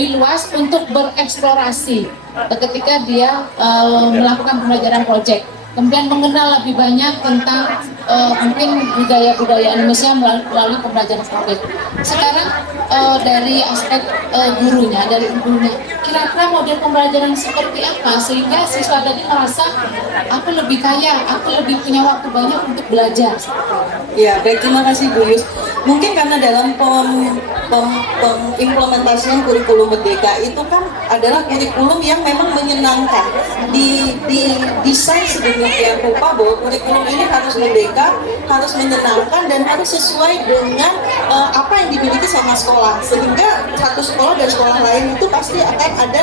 lebih luas untuk bereksplorasi ketika dia melakukan pembelajaran proyek. Kemudian mengenal lebih banyak tentang mungkin budaya-budaya Indonesia melalui pembelajaran proyek. Sekarang dari aspek gurunya, dari ibunya, kira-kira model pembelajaran seperti apa sehingga siswa tadi merasa aku lebih kaya, aku lebih punya waktu banyak untuk belajar. Ya, baik, terima kasih Bu Yus. Mungkin karena dalam pengimplementasian kurikulum Merdeka itu kan adalah kurikulum yang memang menyenangkan. Di desain sedemikian rupa bahwa kurikulum ini harus merdeka, harus menyenangkan, dan harus sesuai dengan apa yang dimiliki sama sekolah. Sehingga satu sekolah dan sekolah lain itu pasti akan ada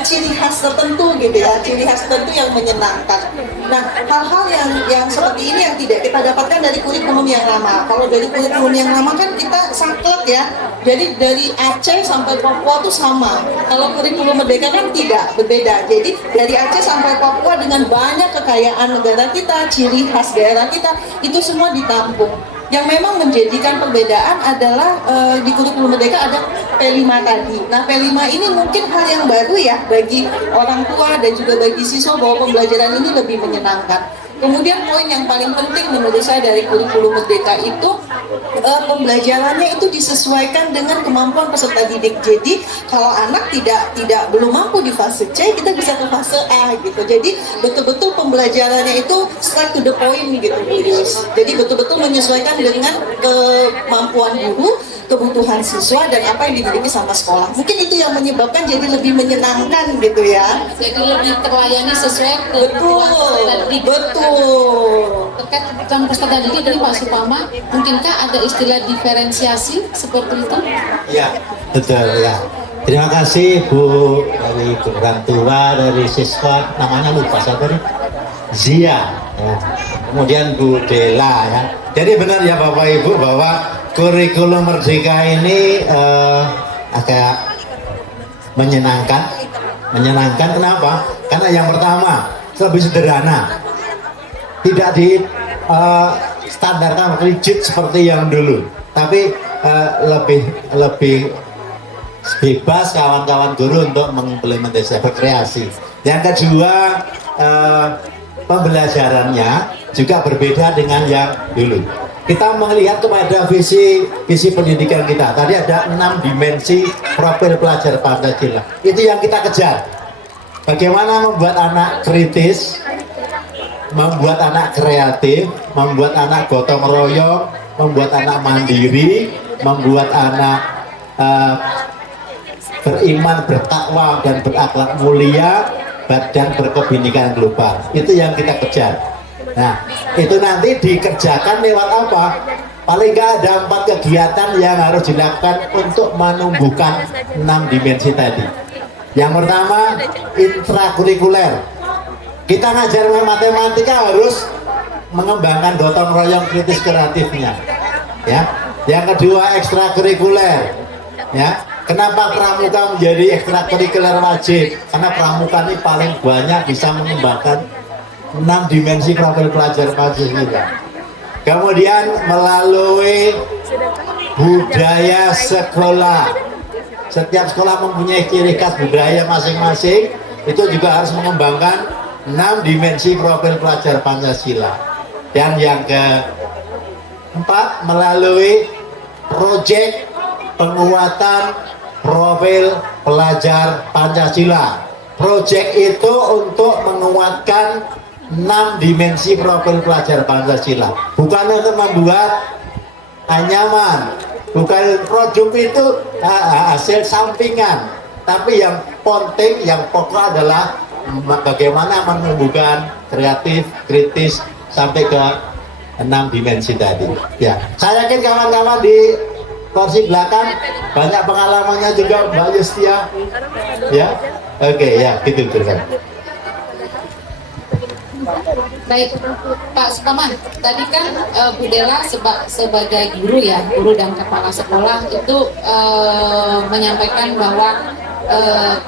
ciri khas tertentu gitu ya, ciri khas tertentu yang menyenangkan. Nah, hal-hal yang seperti ini yang tidak kita dapatkan dari kurikulum yang lama. Kalau dari kurikulum yang lama kan kita saklek ya, jadi dari Aceh sampai Papua itu sama. Kalau kurikulum Merdeka kan tidak, berbeda. Jadi dari Aceh sampai Papua dengan banyak kekayaan negara kita, ciri khas daerah kita, itu semua ditampung. Yang memang menjadikan perbedaan adalah di kurikulum Merdeka ada P5 tadi. Nah, P5 ini mungkin hal yang baru ya bagi orang tua dan juga bagi siswa bahwa pembelajaran ini lebih menyenangkan. Kemudian poin yang paling penting menurut saya dari kurikulum Merdeka itu pembelajarannya itu disesuaikan dengan kemampuan peserta didik. Jadi kalau anak belum mampu di fase C, kita bisa ke fase A gitu. Jadi betul-betul pembelajarannya itu straight to the point gitu, Bu Yus. Jadi betul-betul menyesuaikan dengan kemampuan guru, kebutuhan siswa, dan apa yang dimiliki sama sekolah. Mungkin itu yang menyebabkan jadi lebih menyenangkan gitu ya. Jadi lebih terlayani sesuai kebutuhan peserta didik. Betul. Terkait kebutuhan peserta didik dari Pak Supama, mungkinkah ada istilah diferensiasi seperti itu? Ya, betul ya. Terima kasih Bu dari orang tua, dari siswa, namanya lupa siapa nih? Zia. Ya. Kemudian Bu Dela ya. Jadi benar ya Bapak Ibu bahwa kurikulum Merdeka ini agak menyenangkan. Menyenangkan kenapa? Karena yang pertama lebih sederhana, tidak di standarkan rigid seperti yang dulu, tapi lebih bebas kawan-kawan guru untuk mengimplementasi berkreasi. Yang kedua, pembelajarannya juga berbeda dengan yang dulu. Kita melihat kepada visi pendidikan kita. Tadi ada 6 dimensi profil pelajar Pancasila. Itu yang kita kejar. Bagaimana membuat anak kritis, membuat anak kreatif, membuat anak gotong royong, membuat anak mandiri, membuat anak beriman, bertakwa, dan berakhlak mulia, dan berkebinekaan global. Itu yang kita kejar. Nah, itu nanti dikerjakan lewat apa? Paling nggak ada 4 kegiatan yang harus dilakukan untuk menumbuhkan 6 dimensi tadi. Yang pertama, intrakurikuler. Kita ngajar matematika harus mengembangkan gotong royong kritis kreatifnya. Ya. Yang kedua, ekstrakurikuler. Ya. Kenapa pramuka menjadi ekstrakurikuler wajib? Karena pramuka ini paling banyak bisa mengembangkan 6 dimensi profil pelajar Pancasila. Kemudian melalui budaya sekolah. Setiap sekolah mempunyai ciri khas budaya masing-masing. Itu juga harus mengembangkan 6 dimensi profil pelajar Pancasila. Dan yang keempat, melalui proyek penguatan profil pelajar Pancasila. Proyek itu untuk menguatkan 6 dimensi profil pelajar Pancasila. Bukan untuk membuat anyaman, bukan produk itu hasil sampingan, tapi yang penting, yang pokok adalah bagaimana menumbuhkan kreatif, kritis sampai ke 6 dimensi tadi. Ya, saya yakin kawan-kawan di kursi belakang banyak pengalamannya juga, Mbak Yustia. Ya, oke, ya, gitu kan. Baik, Pak Supama, tadi kan Bu Dela sebagai guru ya, guru dan kepala sekolah itu menyampaikan bahwa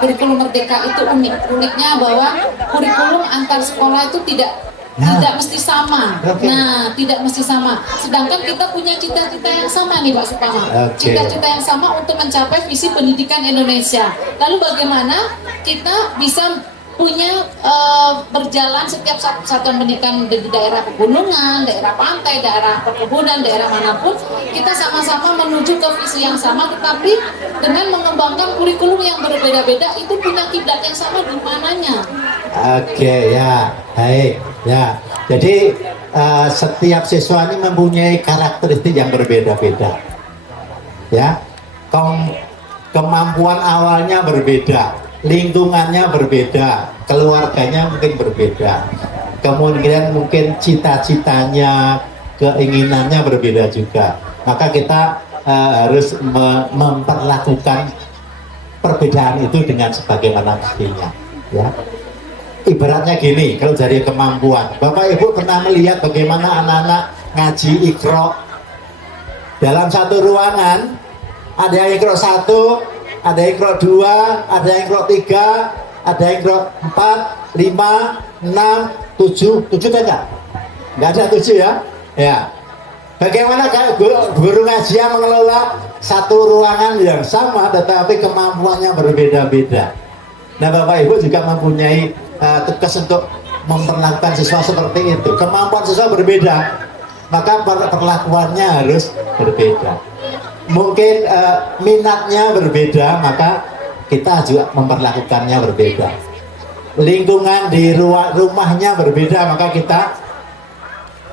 kurikulum Merdeka itu unik. Uniknya bahwa kurikulum antar sekolah itu tidak Nah. Tidak mesti sama. Oke. Nah, tidak mesti sama. Sedangkan kita punya cita-cita yang sama nih Pak Supama. Oke. Cita-cita yang sama untuk mencapai visi pendidikan Indonesia. Lalu bagaimana kita bisa punya berjalan setiap satuan pendidikan di daerah pegunungan, daerah pantai, daerah perkebunan, daerah manapun, kita sama-sama menuju ke visi yang sama, tetapi dengan mengembangkan kurikulum yang berbeda-beda, itu punya kiblat yang sama di mananya. Oke, ya, baik, ya. Jadi setiap siswa ini mempunyai karakteristik yang berbeda-beda, ya. Kemampuan awalnya berbeda, lingkungannya berbeda, keluarganya mungkin berbeda, kemudian mungkin cita-citanya, keinginannya berbeda juga. Maka kita harus memperlakukan perbedaan itu dengan sebagaimana mestinya, ya. Ibaratnya gini, kalau dari kemampuan, Bapak Ibu pernah melihat bagaimana anak-anak ngaji Iqra dalam satu ruangan, ada yang Iqra 1, ada yang Iqra 2, ada yang Iqra 3, ada yang Iqra 4, 5, 6, 7 ada enggak? Enggak ada 7 ya? Ya. Bagaimana kalau guru ngaji yang mengelola satu ruangan yang sama tetapi kemampuannya berbeda-beda. Nah, Bapak Ibu juga mempunyai tugas untuk memperlakukan siswa seperti itu. Kemampuan siswa berbeda, maka perlakuannya harus berbeda. Mungkin minatnya berbeda, maka kita juga memperlakukannya berbeda. Lingkungan di rumahnya berbeda, maka kita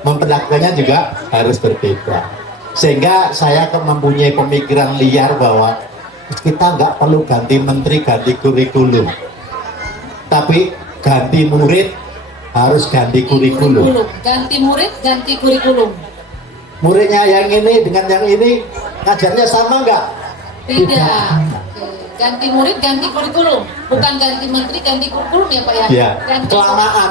memperlakukannya juga harus berbeda. Sehingga saya mempunyai pemikiran liar bahwa kita nggak perlu ganti menteri, ganti kurikulum, tapi ganti murid harus ganti kurikulum. Ganti murid, ganti kurikulum. Muridnya yang ini dengan yang ini ngajarnya sama nggak? Tidak. Ganti murid, ganti kurikulum. Bukan ganti menteri, ganti kurikulum ya Pak ya? Iya. Ganti Kelamaan.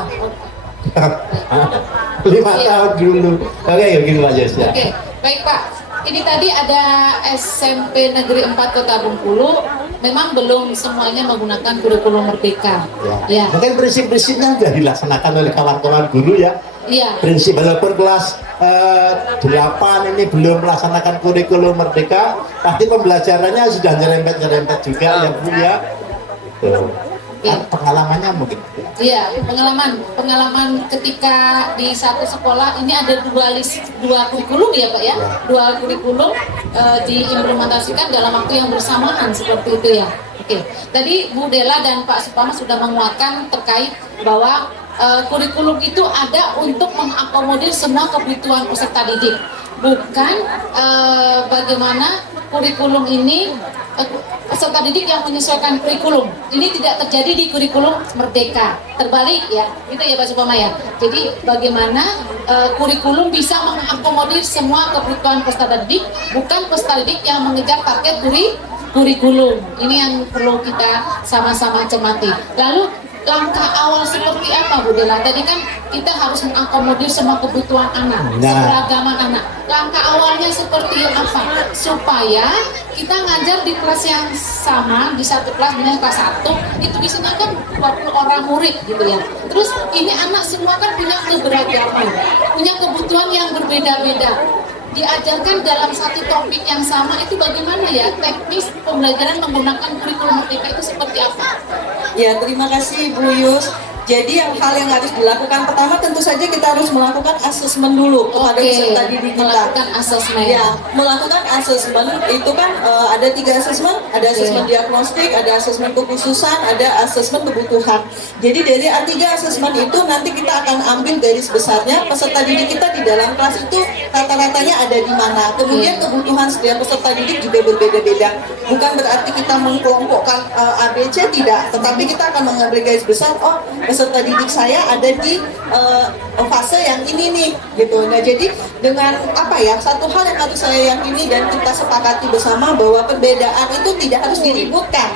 5 tahun dulu. Oke, gitu Pak Jes ya. Oke, baik Pak. Ini tadi ada SMP Negeri 4 Kota Bengkulu. Memang belum semuanya menggunakan kurikulum Merdeka. Ya. Mungkin prinsip-prinsipnya sudah dilaksanakan oleh kawan-kawan guru ya. Iya. Prinsip walaupun kelas 8 ini belum melaksanakan kurikulum Merdeka, pasti pembelajarannya sudah nyerempet-nyerempet juga ya Bu ya. Tuh. Iya. Pengalamannya mungkin. Iya, pengalaman ketika di satu sekolah ini ada dua kurikulum ya Pak ya, dua kurikulum diimplementasikan dalam waktu yang bersamaan seperti itu ya. Oke, tadi Bu Dela dan Pak Supama sudah menguatkan terkait bahwa kurikulum itu ada untuk mengakomodir semua kebutuhan peserta didik, bukan bagaimana kurikulum ini peserta didik yang menyesuaikan kurikulum. Ini tidak terjadi di kurikulum Merdeka. Terbalik ya, gitu ya Pak Supama ya. Jadi bagaimana kurikulum bisa mengakomodir semua kebutuhan peserta didik, bukan peserta didik yang mengejar target kurikulum. Ini yang perlu kita sama-sama cermati. Lalu langkah awal seperti apa Bu Dela? Tadi kan kita harus mengakomodir semua kebutuhan anak, keberagaman anak. Langkah awalnya seperti apa? Supaya kita ngajar di kelas yang sama, di satu kelas dengan kelas 1, itu isinya kan 20 orang murid gitu ya. Terus ini anak semua kan punya keberagaman, punya kebutuhan yang berbeda-beda. Diajarkan dalam satu topik yang sama, itu bagaimana ya teknis pembelajaran menggunakan kurikulum Merdeka itu seperti apa? Ya, terima kasih Bu Yus. Jadi hal yang harus dilakukan pertama tentu saja kita harus melakukan asesmen dulu kepada peserta didik kita. Melakukan asesmen. Ya, melakukan asesmen itu kan ada 3 asesmen, ada asesmen diagnostik, ada asesmen kekhususan, ada asesmen kebutuhan. Jadi dari 3 asesmen itu nanti kita akan ambil garis besarnya peserta didik kita di dalam kelas itu rata-ratanya ada di mana. Kemudian kebutuhan setiap peserta didik juga berbeda-beda. Bukan berarti kita mengkelompokkan ABC, tidak, tetapi kita akan mengambil garis besar. Oh, peserta didik saya ada di fase yang ini nih, gitu. Nah, jadi dengan apa ya, satu hal yang harus saya yakini dan kita sepakati bersama bahwa perbedaan itu tidak harus diributkan.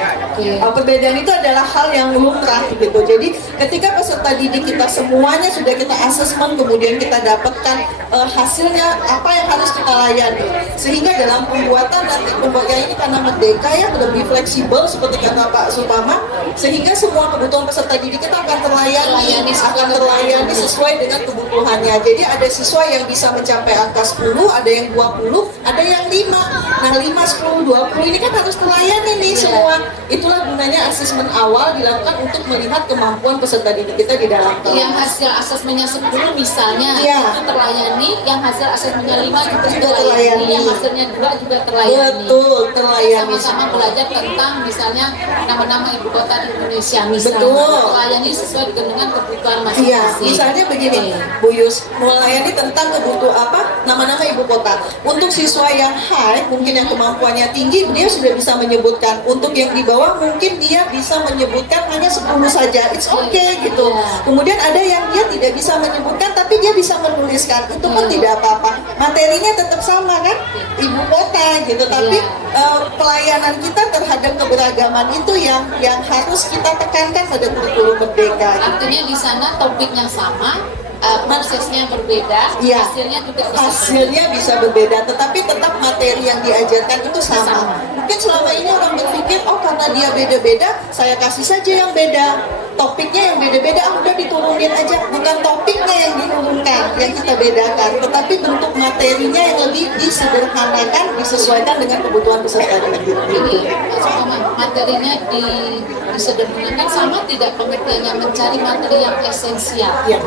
Perbedaan itu adalah hal yang lumrah, gitu. Jadi ketika peserta didik kita semuanya sudah kita asesmen, kemudian kita dapatkan hasilnya apa yang harus kita layani, sehingga dalam pembuatan nanti pembuatnya ini karena Merdeka ya lebih fleksibel seperti kata Pak Supama, sehingga semua kebutuhan peserta didik kita akan terlayani sesuai sesuai dengan kebutuhannya. Jadi ada siswa yang bisa mencapai angka 10, ada yang 20, ada yang 5. Nah 5, 10, 20 ini kan harus terlayani nih semua. Itulah gunanya asesmen awal dilakukan untuk melihat kemampuan peserta didik kita di dalam kelas. Yang hasil asesmennya 10 misalnya Iya. itu terlayani, yang hasil asesmennya 5 juga Juga terlayani, terlayani. yang hasilnya 2 juga terlayani. Betul, terlayani. Sama-sama belajar tentang misalnya nama-nama ibu kota di Indonesia misalnya. Betul. Terlayani sesuai dengan kebutuhan Iya, masing-masing. misalnya begini, Bu Yus, melayani tentang nama-nama ibu kota. Untuk siswa yang high, mungkin yang kemampuannya tinggi, dia sudah bisa menyebutkan. Untuk yang di bawah, mungkin dia bisa menyebutkan hanya 10 saja. It's okay gitu. Kemudian ada yang dia tidak bisa menyebutkan, tapi dia bisa menuliskan. Itu pun tidak apa-apa. Materinya tetap sama kan, ibu kota gitu. Tapi pelayanan kita terhadap keberagaman itu yang harus kita tekankan pada kurikulum merdeka. Artinya di sana topiknya sama, prosesnya berbeda, Iya. hasilnya juga bisa Hasilnya bisa berbeda, tetapi tetap materi yang diajarkan itu sama. Mungkin selama ini orang berpikir, oh karena dia beda-beda, saya kasih saja yang beda. Topiknya yang beda-beda, udah diturunin aja. Bukan topiknya yang diturunkan, yang kita bedakan, tetapi bentuk materinya yang lebih disederhanakan, disesuaikan dengan kebutuhan peserta didik. Ini materinya disederhanakan sama tidak pengertiannya mencari materi yang esensial. Ya.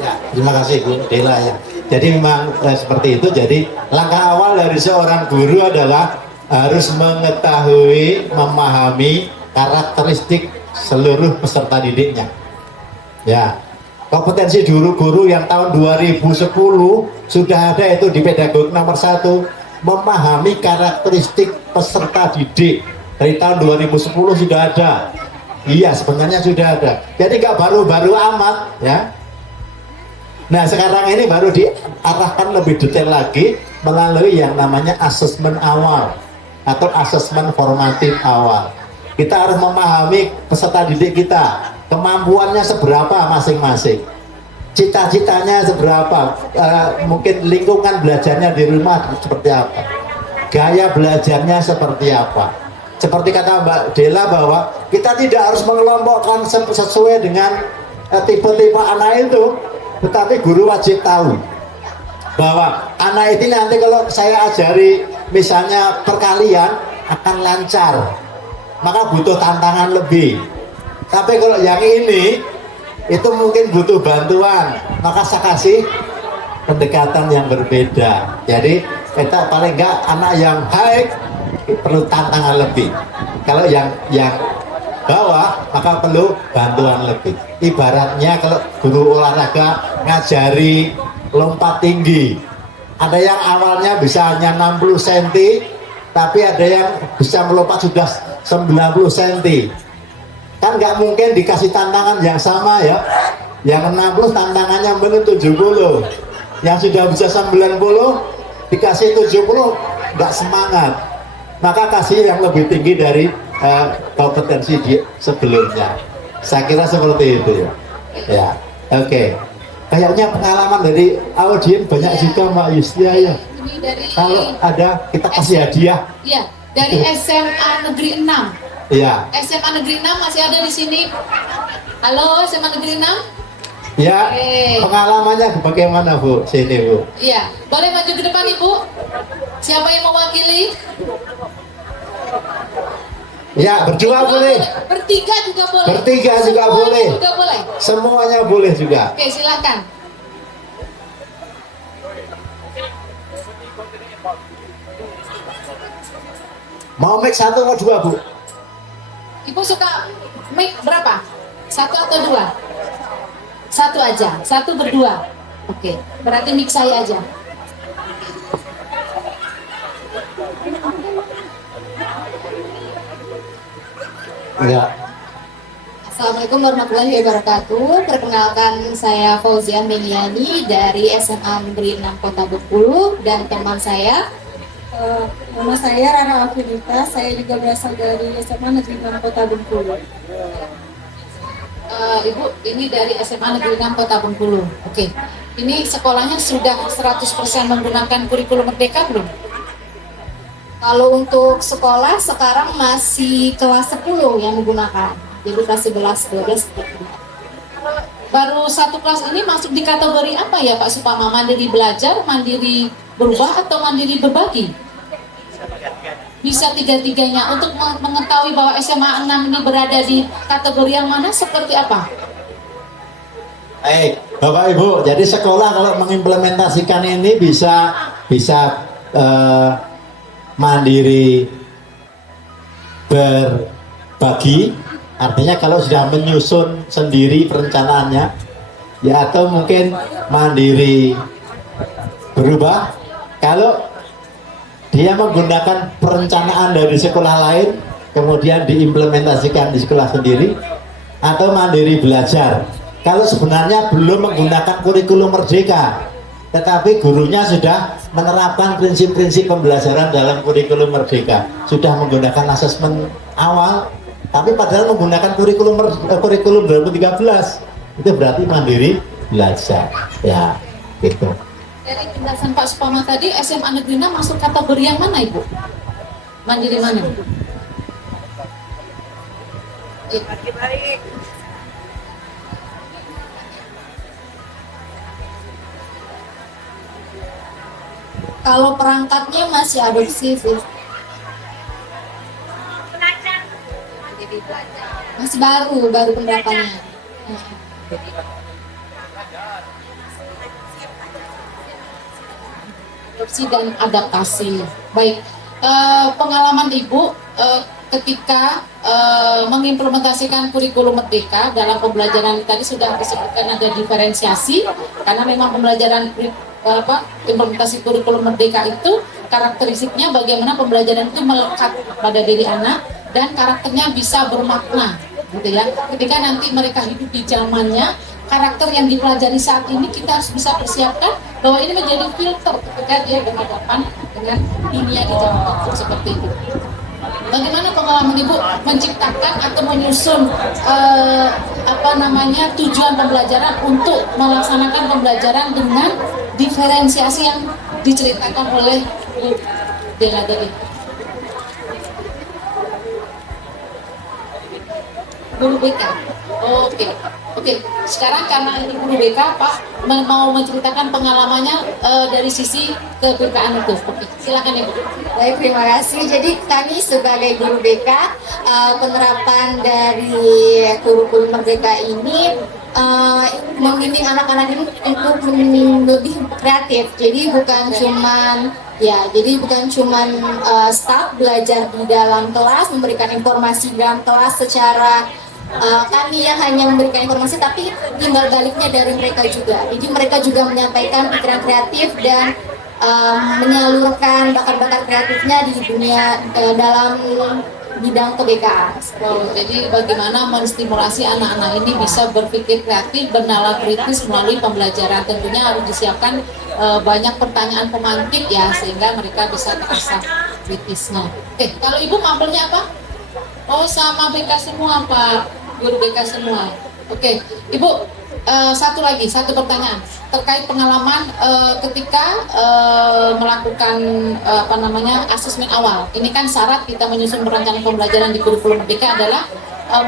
Ya, terima kasih Bu Dela ya. Jadi memang seperti itu. Jadi langkah awal dari seorang guru adalah harus mengetahui, memahami karakteristik seluruh peserta didiknya. Ya, kompetensi guru yang tahun 2010 sudah ada itu di pedagog nomor 1, memahami karakteristik peserta didik. Dari tahun 2010 sudah ada. Iya, sebenarnya sudah ada. Jadi nggak baru-baru amat ya. Nah sekarang ini baru diarahkan lebih detail lagi melalui yang namanya asesmen awal atau asesmen formatif awal. Kita harus memahami peserta didik kita, kemampuannya seberapa masing-masing, cita-citanya seberapa, mungkin lingkungan belajarnya di rumah seperti apa, gaya belajarnya seperti apa. Seperti kata Mbak Dela bahwa kita tidak harus mengelompokkan sesuai dengan tipe-tipe anak itu, tetapi guru wajib tahu bahwa anak ini nanti kalau saya ajari misalnya perkalian akan lancar, maka butuh tantangan lebih. Tapi kalau yang ini itu mungkin butuh bantuan, maka saya kasih pendekatan yang berbeda. Jadi kita paling enggak anak yang high perlu tantangan lebih. Kalau yang bawah maka perlu bantuan lebih. Ibaratnya kalau guru olahraga ngajari lompat tinggi, ada yang awalnya bisa hanya 60 cm, tapi ada yang bisa melompat sudah 90 cm. Kan nggak mungkin dikasih tantangan yang sama ya. Yang 60 tantangannya mungkin 70, yang sudah bisa 90 dikasih 70 nggak semangat. Maka kasih yang lebih tinggi dari kompetensi sebelumnya. Saya kira seperti itu ya. Ya, oke. Kayaknya pengalaman dari audien banyak juga Mbak Yustia ya. Ini dari Kalau ada kita kasih hadiah. Iya, dari SMA Negeri 6. Iya. SMA Negeri 6 masih ada di sini. Halo, SMA Negeri 6? Ya, Oke. pengalamannya bagaimana Bu? Sini Bu. Iya, boleh maju ke depan Ibu? Siapa yang mewakili? Ya, berdua boleh. Bertiga juga boleh. Bertiga juga Semuanya boleh. juga boleh. Semuanya boleh juga. Oke, silakan. Mau mic 1 atau 2 Bu? Ibu suka mic berapa? 1 atau 2? 1 aja, 1 berdua. Oke, berarti mic saya aja. Ya. Assalamualaikum warahmatullahi wabarakatuh. Perkenalkan saya Fauzian Meniani dari SMA Negeri 6 Kota Bengkulu dan teman saya. Nama saya Rara Afinita, saya juga berasal dari SMA Negeri 6 Kota Bengkulu. Ibu, ini dari SMA Negeri 6 Kota Bengkulu. Oke, ini sekolahnya sudah 100% menggunakan kurikulum merdeka belum? Kalau untuk sekolah sekarang masih kelas 10 yang menggunakan. Jadi kelas 11, 12 seperti itu. baru satu kelas ini masuk di kategori apa ya Pak Supama? Mandiri belajar, mandiri berubah, atau mandiri berbagi? Bisa tiga-tiganya. Untuk mengetahui bahwa SMA 6 ini berada di kategori yang mana, seperti apa? Bapak Ibu, jadi sekolah kalau mengimplementasikan ini bisa mandiri berbagi, artinya kalau sudah menyusun sendiri perencanaannya, ya, atau mungkin mandiri berubah kalau dia menggunakan perencanaan dari sekolah lain kemudian diimplementasikan di sekolah sendiri, atau mandiri belajar kalau sebenarnya belum menggunakan kurikulum merdeka tetapi gurunya sudah menerapkan prinsip-prinsip pembelajaran dalam kurikulum merdeka, sudah menggunakan asesmen awal tapi padahal menggunakan kurikulum 2013, itu berarti mandiri belajar, ya gitu. Dari penjelasan Pak Supama tadi, SMA Negeri 6 masuk kategori yang mana Ibu? Mandiri mana? Baik. Kalau perangkatnya masih adopsi sih. Masih baru penerapannya. Adopsi dan adaptasi. Baik, pengalaman Ibu ketika mengimplementasikan kurikulum merdeka dalam pembelajaran tadi sudah disebutkan ada diferensiasi, karena memang pembelajaran implementasi kurikulum merdeka itu karakteristiknya bagaimana pembelajaran itu melekat pada diri anak dan karakternya bisa bermakna, gitu ya. Ketika nanti mereka hidup di zamannya, karakter yang dipelajari saat ini kita harus bisa persiapkan bahwa ini menjadi filter ketika dia berhadapan dengan dunia di zaman waktu seperti itu. Bagaimana pengalaman Ibu menciptakan atau menyusun tujuan pembelajaran untuk melaksanakan pembelajaran dengan diferensiasi yang diceritakan oleh Bu Dela tadi? Guru BK. Oke. Sekarang karena ini guru BK, Pak mau menceritakan pengalamannya dari sisi ke-BK-an itu. Oke, silakan Ibu. Baik, terima kasih. Jadi kami sebagai guru BK, penerapan dari kurikulum merdeka ini membimbing anak-anak ini untuk lebih kreatif. Jadi bukan cuman staff belajar di dalam kelas, memberikan informasi dalam kelas secara kami yang hanya memberikan informasi, tapi timbal baliknya dari mereka juga. Jadi mereka juga menyampaikan pikiran kreatif dan menyalurkan bakat-bakat kreatifnya di dunia dalam bidang kebekaan. Jadi bagaimana menstimulasi anak-anak ini bisa berpikir kreatif, bernalar kritis melalui pembelajaran. Tentunya harus disiapkan banyak pertanyaan pemantik ya, sehingga mereka bisa terasa kritisnya. Kalau Ibu mapelnya apa? Oh, sama BK semua Pak, guru BK semua. Oke, Ibu, satu pertanyaan terkait pengalaman ketika melakukan asesmen awal. Ini kan syarat kita menyusun perencanaan pembelajaran di kurikulum merdeka adalah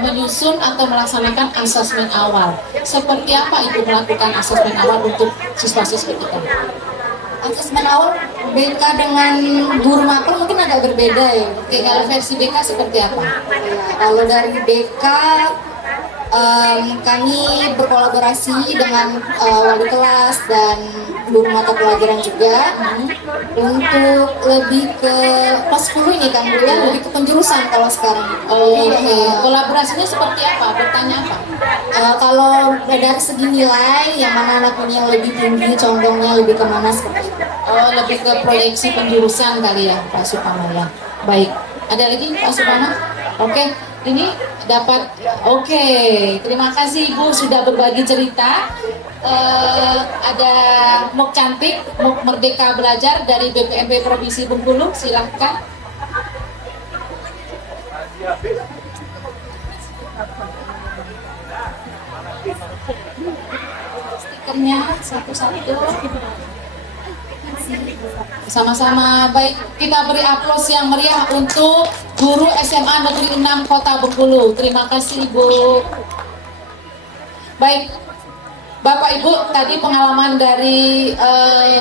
menyusun atau melaksanakan asesmen awal. Seperti apa Ibu melakukan asesmen awal untuk siswa-siswi kita? Asesmen awal BK dengan guru mapel mungkin agak berbeda ya. Oke, kalau versi BK seperti apa? Ya, kalau dari BK kami berkolaborasi dengan wali kelas dan guru mata pelajaran juga untuk lebih ke kelas 10 ini kan Bu ya, lebih ke penjurusan kalau sekarang. Oke. Kolaborasinya seperti apa? Bertanya apa? Kalau dari segi nilai, yang mana anak ini yang lebih tinggi, condongnya lebih kemana seperti itu. Oh, lebih ke proyeksi penjurusan kali ya Pak Supama ya. Baik. Ada lagi Pak Supama? Oke. Ini dapat. Oke. Terima kasih Ibu sudah berbagi cerita. Ada MOOC cantik, MOOC Merdeka Belajar dari BPMP Provinsi Bengkulu. Silahkan. Stikernya satu-satu. Sama-sama. Baik, kita beri aplaus yang meriah untuk guru SMA Negeri 6 Kota Bengkulu. Terima kasih Ibu. Baik, Bapak Ibu, tadi pengalaman dari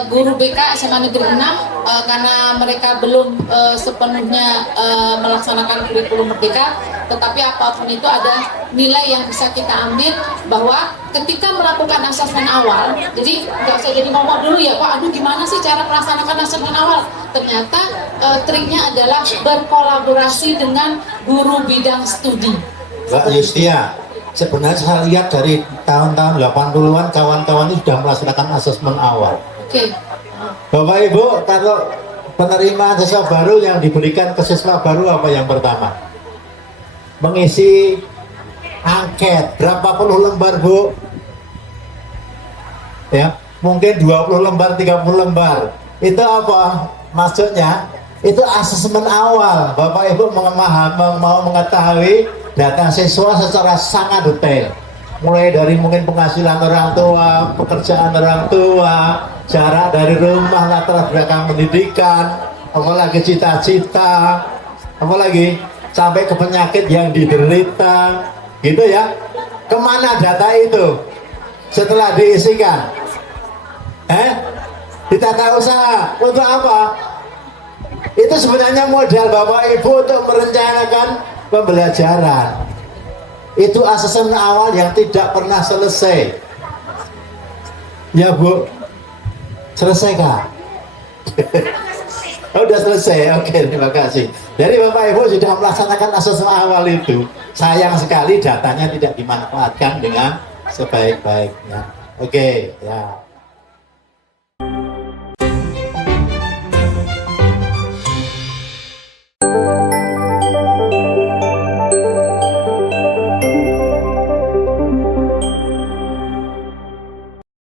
guru BK SMA Negeri 6 karena mereka belum sepenuhnya melaksanakan kurikulum merdeka, tetapi apapun itu ada nilai yang bisa kita ambil bahwa ketika melakukan asesmen awal, jadi nggak usah jadi ngomong dulu ya Pak, aduh gimana sih cara melaksanakan asesmen awal? Ternyata triknya adalah berkolaborasi dengan guru bidang studi. Mbak Yustia, sebenarnya saya lihat dari tahun-tahun 80-an kawan-kawan ini sudah melaksanakan asesmen awal. Oke. Bapak Ibu, kalau penerimaan siswa baru yang diberikan ke siswa baru apa yang pertama? Mengisi angket. Berapa puluh lembar Bu? Ya, mungkin 20 lembar, 30 lembar. Itu apa maksudnya? Itu asesmen awal. Bapak Ibu mau mengetahui data siswa secara sangat detail, mulai dari mungkin penghasilan orang tua, pekerjaan orang tua, jarak dari rumah, latar belakang pendidikan, apalagi cita-cita, apalagi sampai ke penyakit yang diderita, gitu ya. Kemana data itu setelah diisikan? Di tata usaha untuk apa? Itu sebenarnya modal Bapak Ibu untuk merencanakan pembelajaran. Itu asesmen awal yang tidak pernah selesai. Ya Bu, selesai kah? Oh, udah selesai. Oke, terima kasih. Jadi Bapak Ibu sudah melaksanakan asesmen awal itu. Sayang sekali datanya tidak dimanfaatkan dengan sebaik-baiknya. Oke, ya.